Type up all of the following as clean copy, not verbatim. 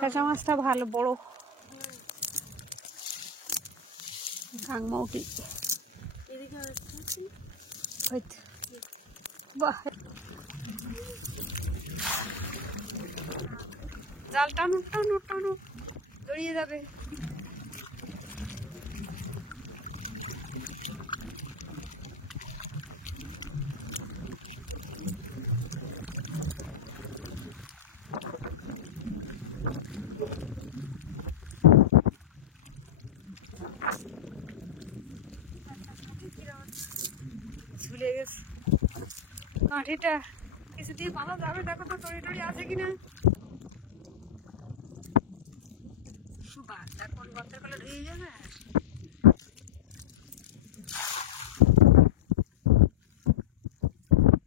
Fascia মাছটা ভালো বড় কাংমাউটি বাহ জাল টানো টানো টানো জড়িয়ে যাবে ঝুলে গেছে কাঠিটা কিছু দিয়ে বাঁধা যাবে দেখো তো টড়ি টড়ি আছে কিনা বাচ্চা কোন বাচ্চার কলে ঢুয়ে যাবে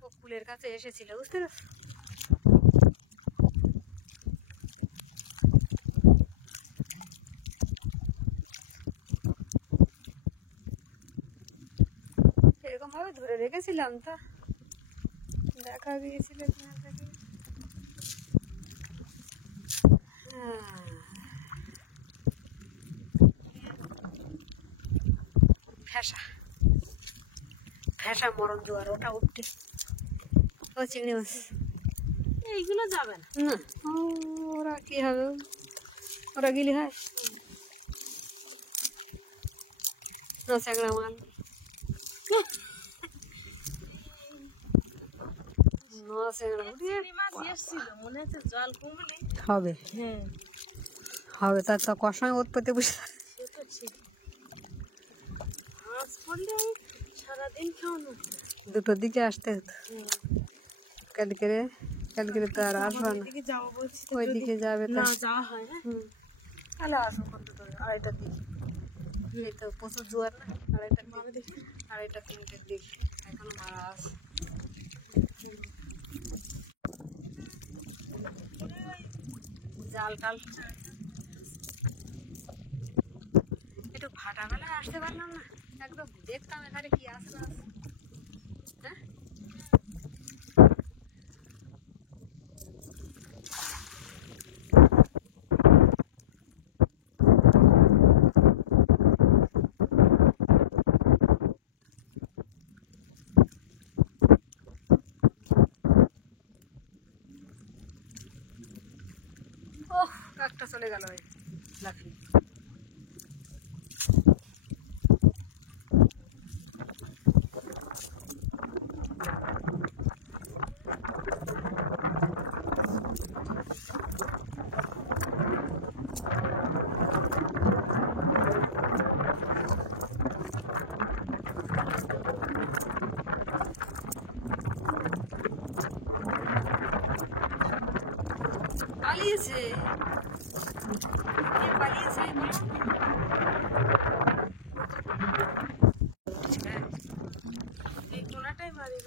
ও কুলের কাছে এসেছিল বুঝতে পারছো এরকম ভাবে ধরে রেখেছিলাম তা দেখা গিয়েছিল ফ্যাসা ফ্যাসা মরণ জোয়ার ওটা উঠতে ও চিংড়ি মাছ এইগুলো যাবে না না ওরা কি হবে ওরা গিলি হয় না চ্যাংড়া মাল হবে হবে তার তো কষায় ওত পেতে বসে সারাদিন খাওয়ানো দুটোর দিকে আসতে হতো কালকে তো আর আসবে না ওই দিকে যাবে না যাওয়া হয় তাহলে আসবো কত করে আড়াইটার দিকে এই তো প্রচুর জোয়ার না আড়াইটা তিনটের দিকে এখনো মারা আছে জাল টাল একটু ফাটা বেলায় আসতে পারলাম না একদম দেখতাম এখানে কি আছে না হ্যাঁ একটা চলে গেল লাফি পালিয়েছে পালিয়েছে এই টোনাটাই মারি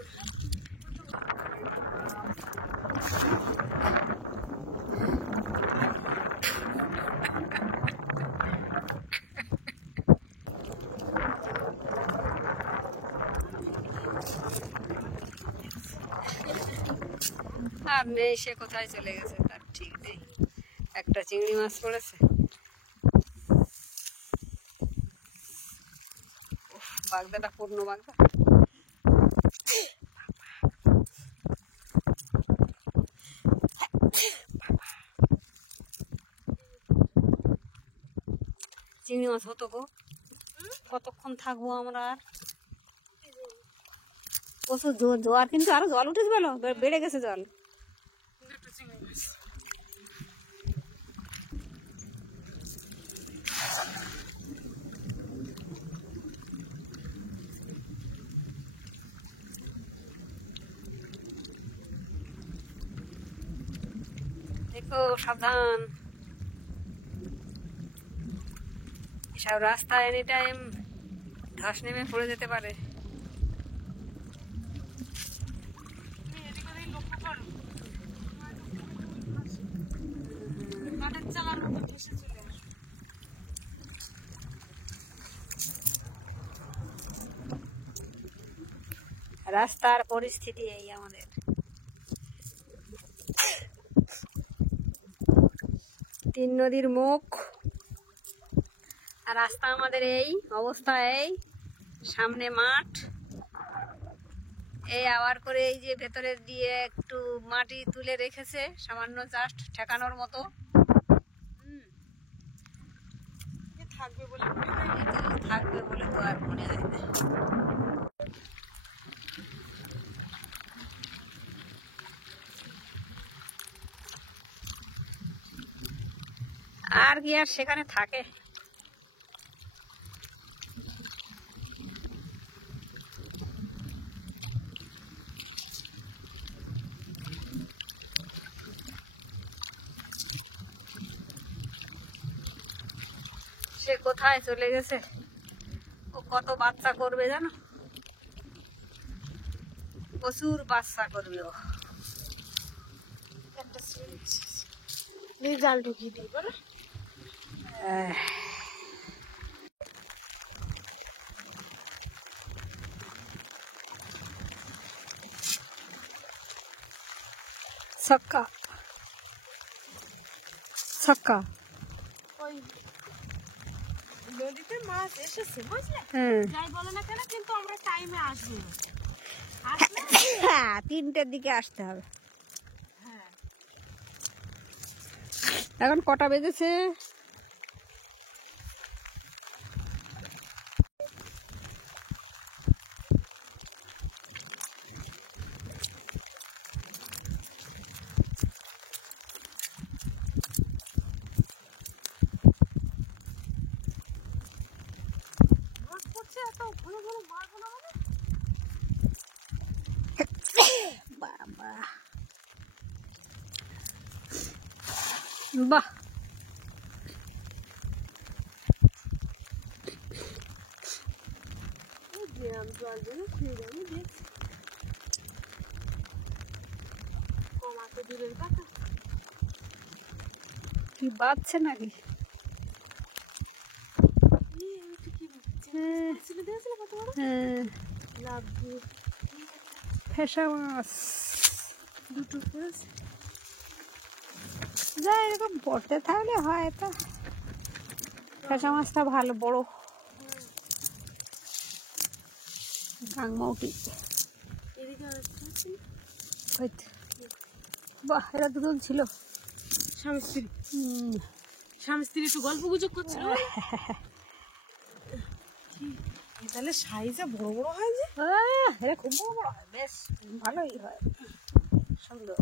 আর নেই সে কোথায় চলে গেছে তার ঠিক নেই একটা চিংড়ি মাছ পড়েছে বাগদাটা পূর্ণ বাগদা চিংড়ি মাছ হতো গো কতক্ষণ থাকবো আমরা আর প্রচুর জোয়ার কিন্তু আরো জল উঠেছে বলো বেড়ে গেছে জল দেখো সাবধান এসব রাস্তা এনি টাইম ধস নেমে পড়ে যেতে পারে রাস্তার পরিস্থিতি এই আমাদের তিন নদীর মুখ। আর রাস্তা আমাদের এই অবস্থা, এই সামনে মাঠ, এই আবার করে এই যে ভেতরের দিয়ে একটু মাটি তুলে রেখেছে সামান্য, জাস্ট ঠেকানোর মতো। থাকবে বলে থাকবে বলে তো আর মনে হয় না। আর কি আর সেখানে থাকে। সে কোথায় চলে গেছে, ও কত বাচ্চা করবে জানো, প্রচুর বাচ্চা করবে ও। একটা জাল ঢুকিয়ে দিই বলো। ছক্কা ছক্কা। ওই নদীতে মাছ এসেছে বুঝলে, যাই বলো না কেন, কিন্তু আমরা টাইমে আসবো না। হ্যাঁ, 3টের দিকে আসতে হবে। হ্যাঁ, এখন কটা বেজেছে? মাছ পড়ছে, এত ঘুরে ঘুরে মারবো না মানে। বাবা, বাহ, গ্রাম জল যেন ফিরে আমি দেখছি কমাতে দূরের কথা। কি বাজছে নাকি? ফেসা মাছ দুটো করেছে, যা এরকম পড়তে থাকলে হয় তো। ফেসা মাছটা ভালো বড়, গাংমৌটি। এদিকে বাহ, এরা দুজন ছিল স্বামী স্ত্রী। স্বামী স্ত্রী একটু গল্প গুজব করছিল। তাহলে সাইজে বড় বড় হয় যে। এরা খুব বড় বড় হয়, বেশ ভালোই হয়, সুন্দর।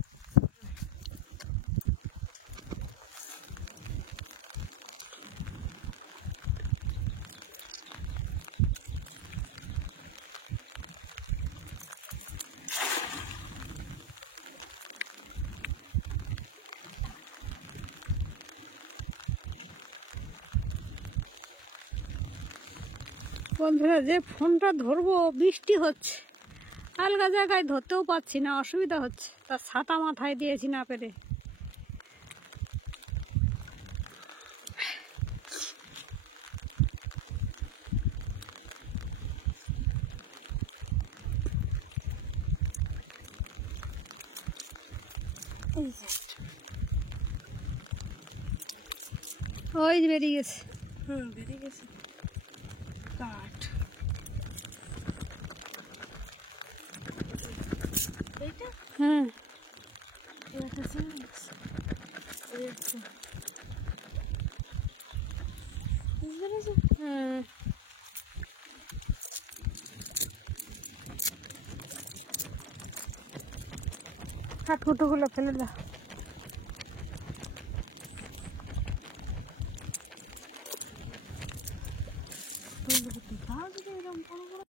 বন্ধুরা, যে ফোনটা ধরবো, বৃষ্টি হচ্ছে, আলগা জায়গায় ধরতেও পাচ্ছি না, অসুবিধা হচ্ছে। তার ছাতা মাথায় দিয়েছি না পেরে। ওই বেরিয়ে গেছে। বেরিয়ে গেছে কাঠ। এইটা হ্যাঁ, কাঠকুটোগুলো ফেলে দাও। যদি এরকম